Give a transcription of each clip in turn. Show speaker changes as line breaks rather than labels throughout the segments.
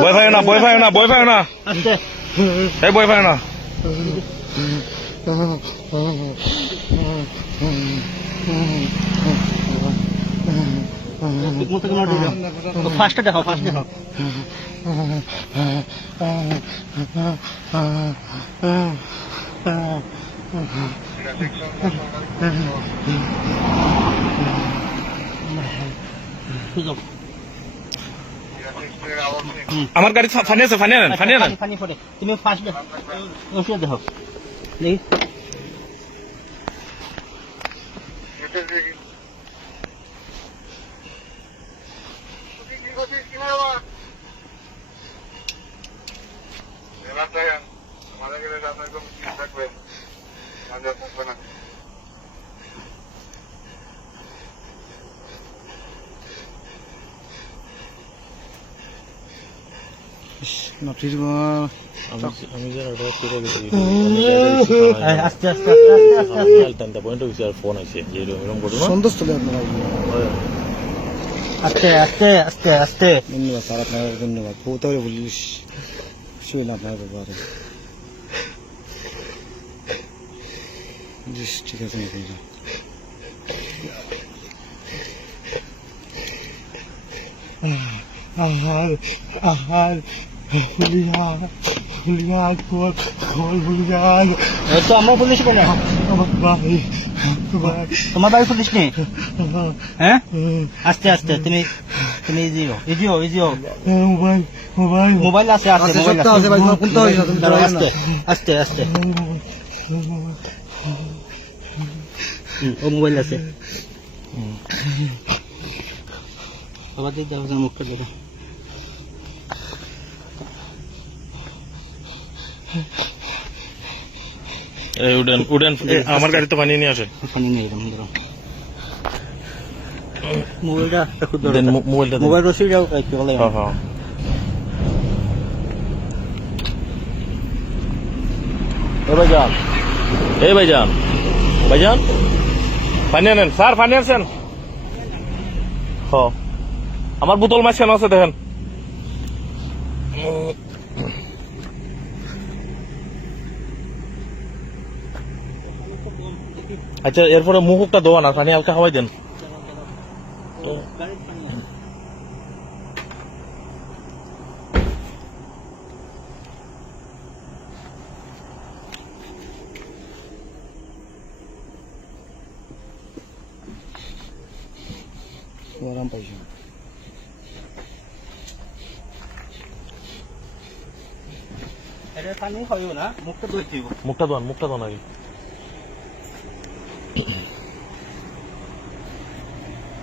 ভয় পায় না ভয় পায় না ভয় পায় না এই ভয় পায় না
ফার্স্টে দেখো ফার্স্ট দেখো
আমার গাড়ি ফানি আছে ফানি আনেন ফানি আনেন।
পানি পড়ে তুমি ফার্স্ট দেখো ওষুধ দেখো। দেখি।
নথির
আমি যেন এটা করে গেছি
আস্তে আস্তে আস্তে আস্তে আস্তে
আলতান্তা পয়েন্ট হয়েছে আর ফোন আছে যে এরকম এরকম ঘটনা
সন্তোষ তোলে আপনারা
আস্তে আস্তে আস্তে আস্তে।
ধন্যবাদ স্যার আপনার ধন্যবাদ। বহুত পুলিশ খুশি হইলাম আপনার ব্যাপারে। ঠিক আছে
আহার আহার। তোমার ভাই পুলিশ নেই হ্যাঁ আস্তে আস্তে তুমি তুমি ইজিও ইজিও ইজিও মোবাইল মোবাইল মোবাইল আছে আছে মোবাইল। আস্তে আস্তে আস্তে ও মোবাইল আছে দিক দেখো মুখটা দেখো
উডেন উডেন আমার গাড়ি তো নিয়ে
ধরো মোবাইলটা একটু ধরো
মোবাইলটা
একটু বলে।
হ্যাঁ হ্যাঁ। এ ভাইজান। ভাইজান। ভাইজান? পানি আনেন। স্যার পানি আনছেন? হ। আমার বোতল মাছ কেন আছে দেখেন। আচ্ছা এরপরে মুখটা দোয়া না পানি হালকা খাওয়াই দেন।
আরাম পাইছি।
এটা পানি হইও না মুখটা দই
মুখটা দোয়ান মুখটা দোয়ান আগে।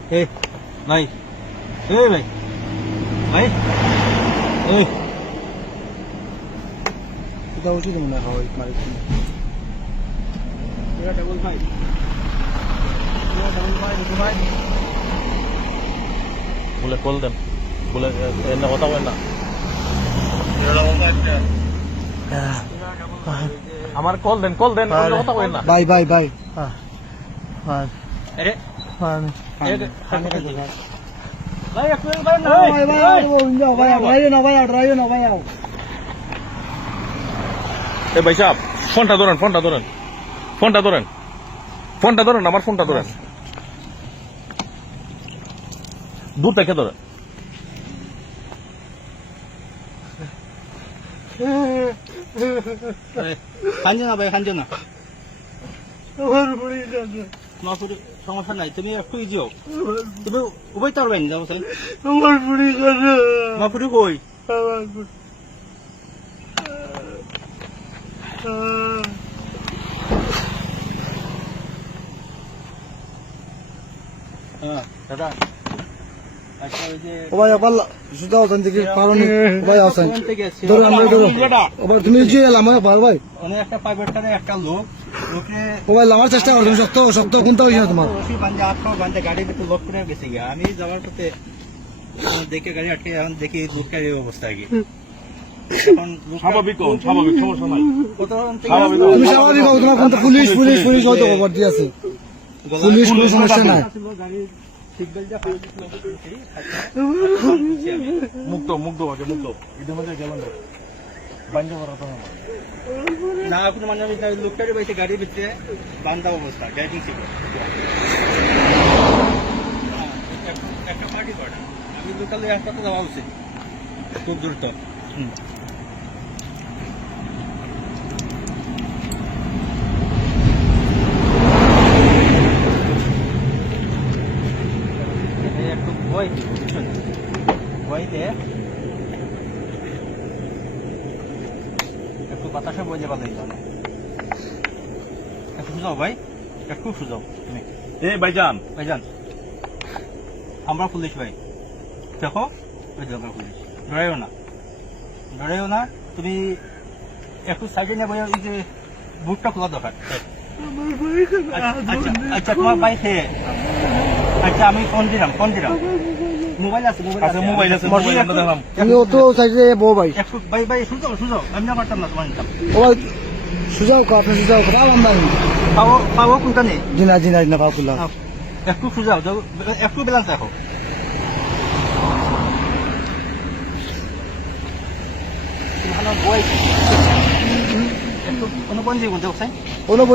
এই ভাই এই ভাই ভাই এই
এটা উচিত মনে হয় মারি
এটা ডাবল ভাই এটা ডাবল ভাই ভাই
বলে কল দেন বলে এনে কথা বলেন না আমার কল দেন কল দেন কথা বলেন না
বাই বাই বাই
আরে
পানি
পানি ভাই একটু ভাই না
ভাই ভাই ভাই ভাই না ভাই ড্রাইভ না ভাই
এ ভাই সাহেব ফোনটা ধরেন ফোনটা ধরেন ফোনটা ধরেন ফোনটা ধরেন আমার ফোনটা ধরেন দূর থেকে ধরেন
খাঞ্জো না ভাই খাঞ্জো না মাফুরি সমস্যা নাই তুমি একটু ইজিও তুমি উভয় তো পারবেন যাব
আমার পুরি কাছে
কই?
আমার
হ্যাঁ দাদা। আচ্ছা ওই যে
ও ভাই আবার সুদা ওখান থেকে পারনি ও আসেন
ওখান থেকে এসছে।
ধরো আমরা ধরো।
দাদা,
তুমি যে আমার ভাই। ভাই
অনেক একটা কারে একটা লোক
ভাই লামার চেষ্টা করো তুমি শক্ত শক্ত কোনটা হইছে না তোমার?
বান্ধে আটকাও বান্ধে গাড়ির ভিতরে লোক করে গেছে গিয়া। আমি যাওয়ার পথে দেখে গাড়ি আটকে এখন দেখি লোকের এই অবস্থা কি।
স্বাভাবিক স্বাভাবিক সমস্যা নাই।
কত থেকে
স্বাভাবিক।
তুমি স্বাভাবিক হও তোমার কোনটা পুলিশ পুলিশ পুলিশ হয়তো খবর দিয়েছে। পুলিশ কোনো সমস্যা নাই।
মুক্ত মুক্ত আছে মুক্ত। এদের মধ্যে গেলাম। বাঞ্জা করা তো আমার।
না, আপনি মানে আমি লোকটারে বাইতে গাড়ির ভিতরে বান্ধা অবস্থা ড্রাইভিং সিটে একটা পার্টি করা। আমি লোকালে হাসপাতালে যাওয়া উচিত, খুব দ্রুত একটু ভয় বুঝছেন ভয়তে একটু বাতাসে বই যাবা লাগবে না একটু সুজাও ভাই একটু সুজাও। তুমি।
এ ভাইজান।
ভাইজান আমরা পুলিশ ভাই। দেখো ওই যে আমরা পুলিশ ডরাইও না। ডরাইও না তুমি একটু সাইডে নেব এই যে বুটটা খোলা দরকার। আচ্ছা আচ্ছা তোমার বাইকে আচ্ছা আমি ফোন দিলাম ফোন দিলাম। মোবাইল আছে মোবাইল
আছে। মোবাইল আছে মোবাইল আমরা দেখলাম।
আমি অতো সাইডে বউ ভাই
একটু ভাই ভাই সুজাও সুজাও আমি না পারতাম না তোমার নিতাম
ও ভাই সুজাও কো আপনি সুজাও কো। দাও আমরা
পাবো পাবো কোনটা নেই
জিনা জিনা জিনা কাকুলা
একটু সুজাও একটু ব্যালেন্স রাখো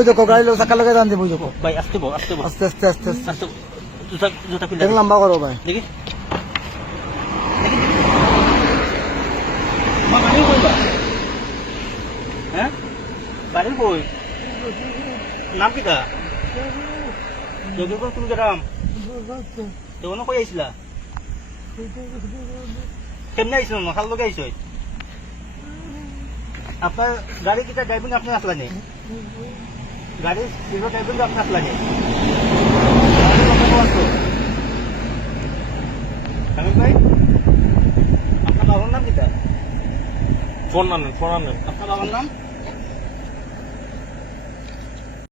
দেখো গাড়ি লোক সাকা লাগা দান দে
ভাই আসতে আসতে
আস্তে আস্তে আস্তে। আস্তে
জুতা জুতা খুলে
লম্বা করো ভাই।
দেখি। বাড়ি নাম কিটা যোগীপুর কোন গ্রাম তখন কই আইছিলা কেমনে আইছিল নখাল লগে আইছ আপনার গাড়ি কিটা ড্রাইভিং আপনি আসলা নি গাড়ি ড্রাইভিং আপনি আসলা স্বামী ভাই আপনার বাবার নাম কিটা
ফোন আনেন ফোন আনেন।
আপনার নাম?